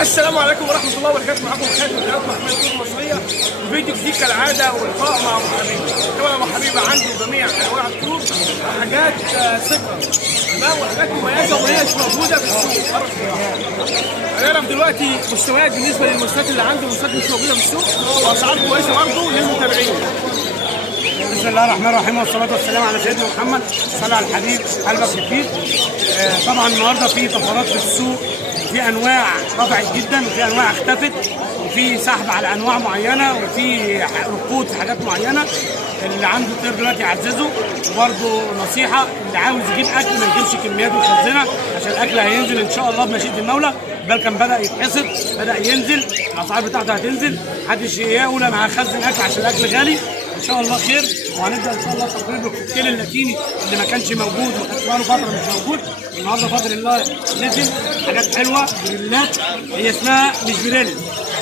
السلام عليكم ورحمه الله وبركاته. معكم خالد من قناه محمد المصريه، وفيديو جديد كالعاده ولقاء مع ابو حبيبه. طبعا ابو حبيبه عنده جميع انواع الطيور وحاجات ثقه تمام وحاجات مميزه وهي مش موجوده في السوق. هنعرف دلوقتي مستويات بالنسبه للمستويات اللي عنده، مستويات مش موجوده في السوق واسعار كويسه برضه للمتابعين. بسم الله الرحمن الرحيم والصلاة والسلام على سيدنا محمد. صلى على الحبيب قلبك يفيد. طبعا النهارده في طفرات في السوق، في انواع رفعت جدا وفي انواع اختفت وفي سحب على انواع معينه وفي ركود في حاجات معينه. اللي عنده طير دلوقتي يعززه، وبرده نصيحه اللي عاوز يجيب اكل ما يجيبش كميات ويخزنها عشان الاكل هينزل ان شاء الله بمشيئه المولى. بل كان بدا يتحصد، بدا ينزل، الاسعار بتاعته هتنزل، محدش يقول انا هخزن اكل عشان الاكل غالي. ان شاء الله خير، وهنبدا ان شاء الله تقريبا الكوكتيل اللاتيني اللي ما كانش موجود وكان بقاله فتره مش موجود. النهارده بفضل الله نزل حاجات حلوه بريلات، هي اسمها مش بريل،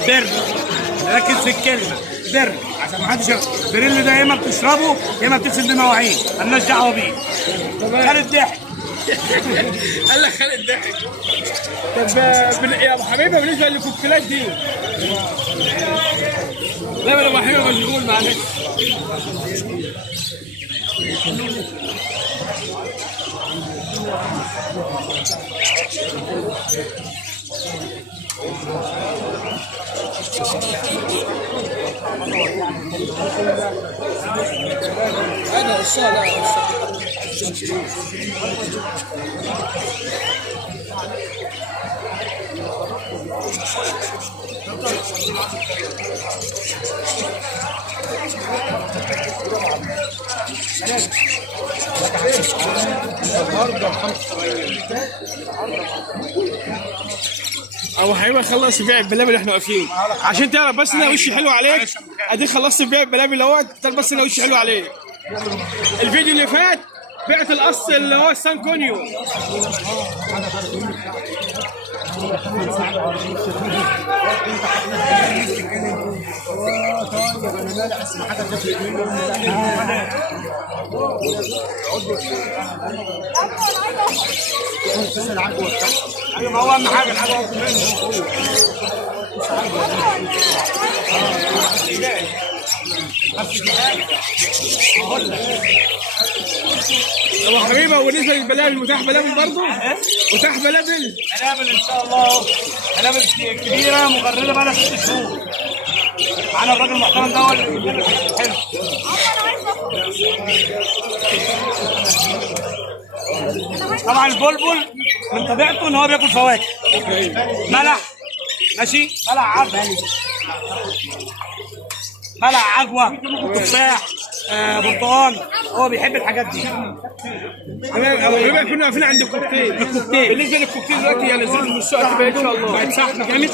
بر. ركز في الكلمه بر عشان ما حدش يعرف. بريل ده يا اما بتشربه يا اما بتغسل بيه مواعين، مالناش دعوه بيه. خالد ضحك. قال لك خالد ضحك. طب يا ابو حبيبه بالنسبه للكوكتيلات دي، لا يا ابو حبيبه مشغول معلش. هذا الصالة ابو حبيبه خلص بيع البلابل اللي احنا واقفين عشان تعرف بس انا وشي حلو عليك. ادي خلصت بيع البلابل اهوت، بس انا وشي حلو عليك. الفيديو اللي فات بعت القص اللي هو السان كونيو. ايوه ما هو اهم حاجه الحاجه ابو حبيبه. وبالنسبه للبلابل متاح بلابل برضه؟ متاح بلابل؟ بلابل ان شاء الله، بلابل كبيره مغرده بقى لها 6 شهور. معانا الراجل المحترم دوت حلو. طبعا البلبل من طبيعته ان هو بياكل فواكه، ملح ماشي، ملح عبد، ملح عجوه، تفاح، برتقال، هو بيحب الحاجات دي. تمام. كنا واقفين عند الكوكتيل. بالنسبه للكوكتيل دلوقتي يعني نزلت من السوق هتبقى ان شاء الله بقت سحب جامد،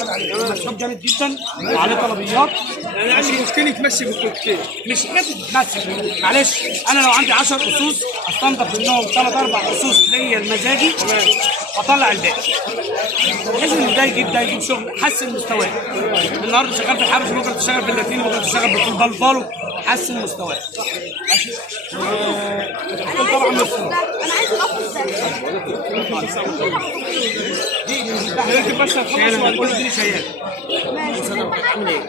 مشروب جامد جدا وعليه طلبيات. انا عندي مشكله يتمشي بالكوكتيل. مش حته تتمسك، معلش انا لو عندي 10 قصوص استنضف منهم 3-4 قصوص ليا المزاجي واطلع الباقي، بحيث ان ده يجيب شغل، حسن مستواه. النهارده شغال في الحبش، ممكن تشتغل في اللاتيني، ممكن تشتغل في البلبالو، حسن مستواه. ماشي. طبعا انا عايز اقفز لكن بس هتخلص كل دي شيال. عامل ايه؟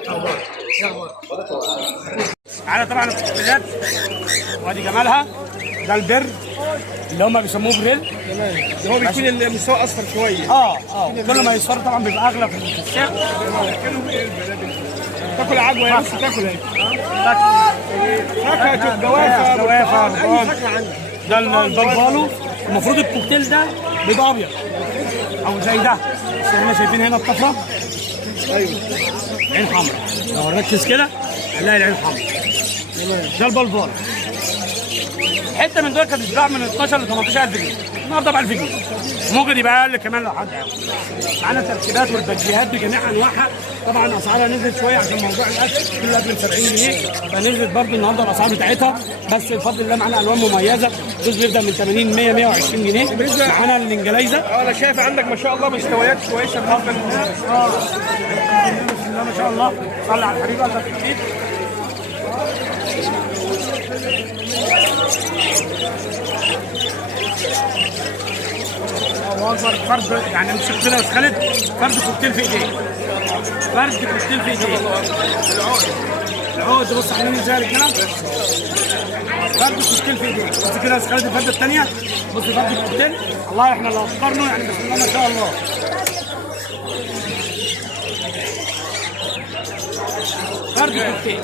معانا طبعا الكوكتيلات وادي جمالها. ده البر اللي هم بيسموه بريل. هو بيكون المستوى اصفر شويه. كل ما يصفر طبعا بيبقى اغلى في السعر. تاكل عجوه يا بس تاكل ايه؟ فاكهه جوافه اي فاكهه عندك. ده البلبالو. المفروض الكوكتيل ده بيبقى ابيض او زي ده، بس احنا شايفين هنا الطفره. ايوه عين حمراء، لو نركز كده هنلاقي العين حمراء. ده البلبالو. حته من دول كانت بتتباع من 12 ل 18000 جنيه، النهارده ب 1000 جنيه، ممكن يبقى اقل كمان لو حد عاوز. معانا التركيبات والبجيهات بجميع انواعها. طبعا اسعارها نزلت شويه عشان موضوع الاكل، كل قبل 70 جنيه، فنزلت برضه النهارده الاسعار بتاعتها، بس بفضل الله معانا الوان مميزه. جزء بيبدا من 80 100 120 جنيه. معانا الانجليزه. انا شايف عندك ما شاء الله مستويات كويسه بالنسبه للناس. بسم الله ما شاء الله. صلي على الحبيب قلبك كتير. الله اكبر. فرد يعني مش كده يا استاذ خالد، فرد كوكتيل في ايديك، فرد كوكتيل في ايديك. العود بص عاملين ازاي يا رجاله، فرد كوكتيل في ايديك. بص كده يا استاذ خالد الفرده الثانيه، بص فرد كوكتيل. والله احنا لو فكرنا يعني بسم الله ما شاء الله. فرد كوكتيل.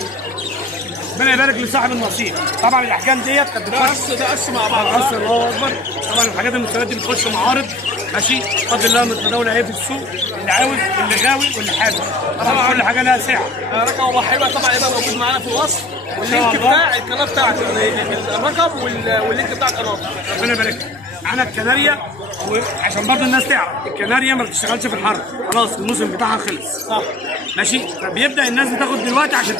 ربنا يبارك لصاحب النصيب. طبعا الاحجام ديت كانت بتخش ده قص مع بعض. قص الله اكبر. طبعا الحاجات المستويات دي بتخش معارض ماشي بفضل الله متداوله اهي في السوق، اللي عاوز واللي غاوي واللي حابب. طبعا كل حاجه لها سعر. رقم ابو حبيبه طبعا يبقى موجود معانا في الوصف، واللينك بتاع القناه بتاعته، الرقم واللينك بتاع القناه. ربنا يبارك لك. معانا الكناريا، وعشان برضه الناس تعرف الكناريا ما بتشتغلش في الحر، خلاص الموسم بتاعها خلص. صح ماشي، فبيبدا الناس بتاخد دلوقتي عشان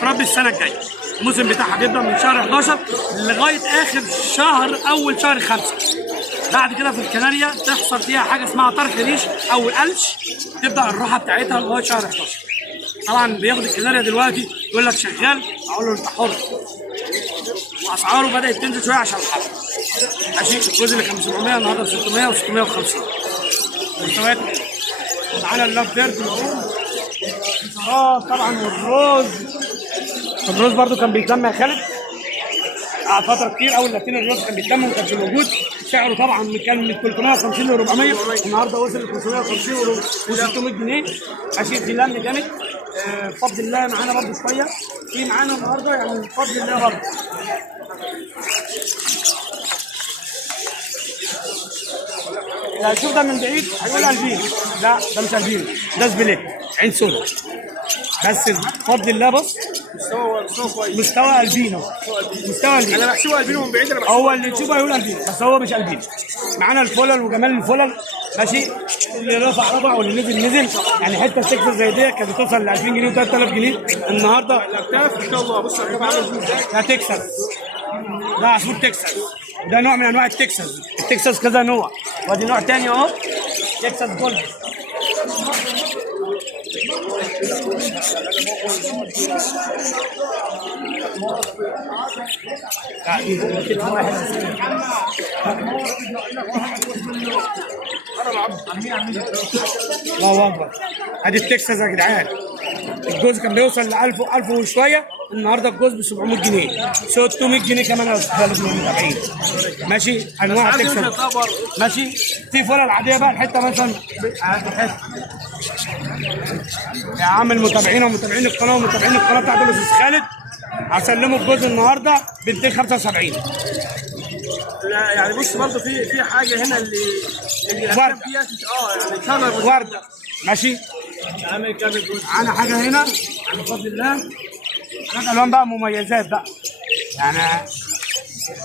تربي السنه الجايه. الموسم بتاعها بيبدا من شهر 11 لغايه اخر شهر اول شهر 5. بعد كده في الكناريا تحصل فيها حاجه اسمها طرح ريش او القلش، تبدا الراحه بتاعتها لغايه شهر 11. طبعا بياخد الكناريا دلوقتي يقول لك شغال، اقول له انت حر. واسعاره بدات تنزل شويه عشان الحر. ماشي، الجزء اللي كان ب 700 النهارده ب 600 و650. مستويات معانا اللاف بيرد طبعا. والروز برضو كان بيتلم يا خالد. قعد فتره كتير اول لاتين الروز كان بيتلم وما كانش موجود. سعره طبعا كان من 350 ل 400، النهارده وصل ل 550 و 600 جنيه. ماشي، في لم جامد بفضل الله. معانا برضو شويه في معانا النهارده يعني بفضل الله برضو. لا شوف ده من بعيد هيقول البين، لا ده مش البين، ده زبلت عين سودا. بس بفضل الله بص مستوى كويس. مستوى البينو، مستوى البينو. انا بحسبه البينو من بعيد. هو اللي تشوفه هيقول البينو بس هو مش البينو. معانا الفلل وجمال الفلل ماشي، اللي رفع واللي نزل. يعني حته تكسر زي دي كانت بتوصل ل 2000 جنيه و 3000 جنيه النهارده. الاكتاف ان شاء الله. بص الرقم عامل ازاي. ده تكساس، ده عصفور تكساس، ده نوع من انواع التكساس. التكساس كذا نوع، وادي نوع تاني اهو تكساس جولد. الله اكبر. ادي التكساس يا جدعان. الجوز كان بيوصل ل 1000 وشويه، النهارده الجوز ب 700 جنيه 600 جنيه كمان يا استاذ المتابعين. ماشي، انواع تكساس ماشي. في فله العاديه بقى الحته مثلا يا عم المتابعين ومتابعين القناه ومتابعين القناه بتاعت الاستاذ خالد، هسلمه الجوز النهارده ب 275. لا يعني بص برضه في حاجه هنا اللي ورده يعني كلر ورده ماشي. عامل كام الجوز. معانا حاجه هنا بفضل الله، حاجات الوان بقى مميزات بقى يعني.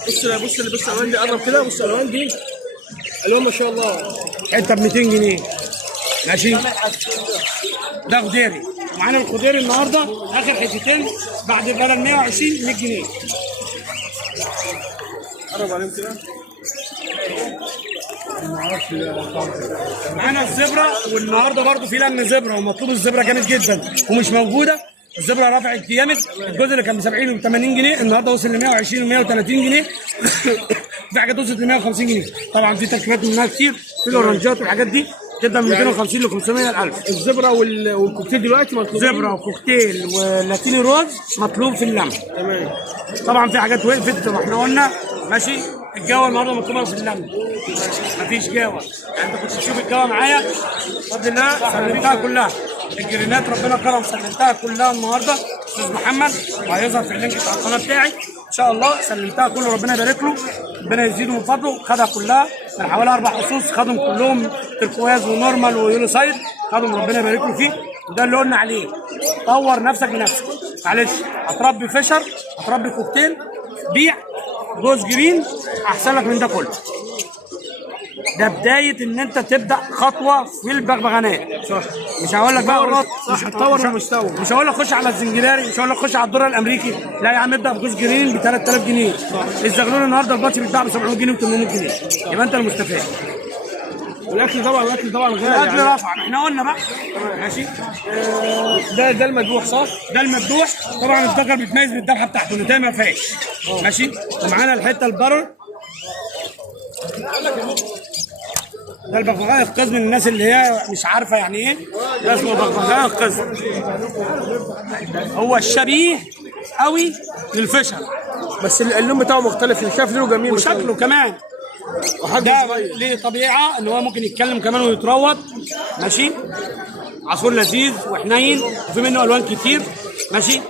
بص الالوان دي قرب كده. بص الالوان دي الوان ما شاء الله. حته ب 200 جنيه ماشي. ده خضيري، ومعانا الخضيري النهارده اخر حتتين بعد بدل 120 100 جنيه. قرب عليهم كده. معانا الزبره، والنهارده برضو في لم زبره، ومطلوب الزبره جامد جدا ومش موجوده. الزبره رفعت جامد، الجزء اللي كان ب 70 و 80 جنيه النهارده وصل ل 120 و 130 جنيه. في حاجات وصلت ل 150 جنيه. طبعا في تركيبات منها كتير، في الاورنجات والحاجات دي تبدا من 250 ل 500 ل 1000. الزبره والكوكتيل دلوقتي مطلوبين. زبره وكوكتيل ولاتيني روز مطلوب في اللم. تمام. طبعا في حاجات وقفت زي ما احنا قلنا ماشي. الجوه النهارده مطلوبه في اللم، مفيش جوه. يعني انت كنت تشوف الجوه معايا بفضل الله سلمتها كلها. الجرينات ربنا كرم سلمتها كلها النهارده. استاذ محمد وهيظهر في اللينك بتاع القناه بتاعي ان شاء الله. سلمتها كله، ربنا يبارك له، ربنا يزيده من فضله. خدها كلها من حوالي 4 فصوص، خدهم كلهم تركواز ونورمال ويولو سايد، خدهم ربنا يبارك له فيه. وده اللي قلنا عليه، طور نفسك بنفسك. معلش هتربي فيشر، هتربي كوكتيل، بيع جوز جرين احسن لك من ده كله. ده بدايه ان انت تبدا خطوه في البغبغانات. صح. مش هقول لك بقى صح تطور المستوى. مش هقول لك خش على الزنجلاري، مش هقول لك خش على الدولار الامريكي، لا يا عم ابدا بجوز جرين ب 3000 جنيه. الزغلول النهارده الباتش بيتباع ب 700 جنيه و 800 جنيه. يبقى انت المستفاد. والاكل طبعا غالي. الاكل يعني. رفع احنا قلنا بقى ماشي. ده المذبوح صح؟ ده المذبوح. طبعا الذكر بيتميز بالذبحه بتاعته، النتايه ما فيهاش ماشي. ومعانا الحته البرر ده البغبغاء القزم من الناس اللي هي مش عارفه يعني ايه، ده اسمه بغبغاء القزم. هو الشبيه قوي للفشل، بس اللون بتاعه مختلف، شايف لونه جميل وشكله كمان ده ليه طبيعه ان هو ممكن يتكلم كمان ويتروض. ماشي، عصفور لذيذ وحنين وفي منه الوان كتير. ماشي،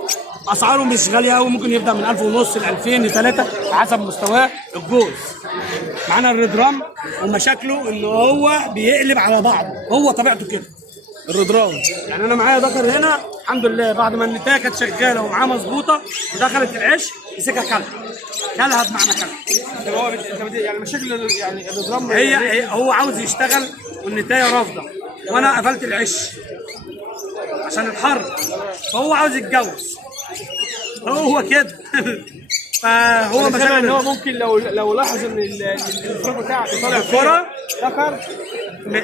اسعاره مش غاليه قوي، ممكن يبدا من 1500 ل 2000 ل 3 حسب مستواه الجوز. معانا الريدرام ومشاكله ان هو بيقلب على بعضه، هو طبيعته كده الريدرام. يعني انا معايا ذكر هنا الحمد لله، بعد ما النتايه كانت شغاله ومعاه مظبوطه ودخلت العش مسكها كلها بمعنى كلها. هو يعني مشاكل يعني النظام هو عاوز يشتغل والنتايه رافضه، وانا قفلت العش عشان الحر، فهو عاوز يتجوز، هو كده. فهو مثلا ان هو ممكن لو لاحظ ان الفراغ بتاعك طالع الكرة ذكر،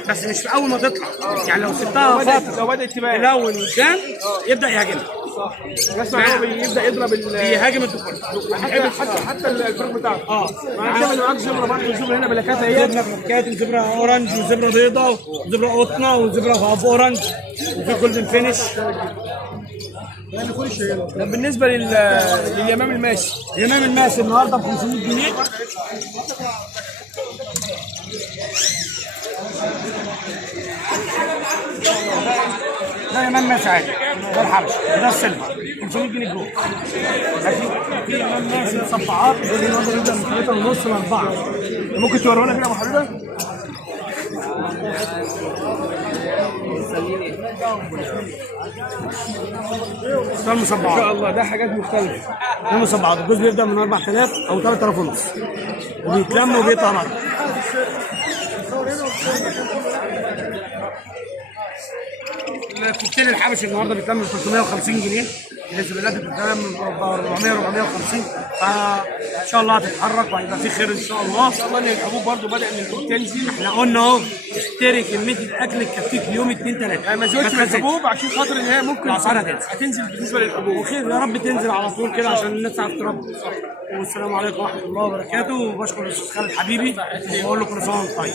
بس مش في اول ما تطلع، يعني لو سبتها فتره لو بدات تبان تلون قدام يبدا يهاجمها. صح، بسمع هو بيبدا يضرب بيهاجم الذكور حتى الفراغ بتاعك. معاك معاك زبره برضه، زبره هنا بلاكات اهي، زبره بلاكات وزبره اورنج وزبره بيضاء وزبره قطنه وزبره هاف اورنج وفي جولدن فينش. طب بالنسبه لليمام الماشي، اليمام الماشي النهارده ب 500 جنيه. ده يمام ماشي عادي، ده الحبش وده السيلفر 500 جنيه جوه. ماشي، في يمام ماشي صفعات النهارده بيبدا من 3.5 ل 4. ممكن تورونا كده يا ابو حبيبه؟ ده المصبعات ان شاء الله ده حاجات مختلفه. ده مصبعات، الجوز بيبدا من 4000 او 3000 ونص وبيتلم وبيقطع بعض. الكوكتيل الحبشي النهارده بيتلم ب 350 جنيه، الهزبلات بتتلم ب 400 450. فان شاء الله هتتحرك وهيبقى في خير ان شاء الله. ان شاء الله ان الحبوب برضه بدا ان الحبوب تنزل. احنا قلنا اهو اشتري كميه الاكل تكفيك يوم 2 3. يعني ما زودتش الحبوب عشان خاطر ان هي ممكن الاسعار هتنزل بالنسبه للحبوب. وخير يا رب تنزل على طول كده عشان الناس تعرف تربي. والسلام عليكم ورحمه الله وبركاته، وبشكر الاستاذ خالد حبيبي واقول له كل سنه وانت طيب.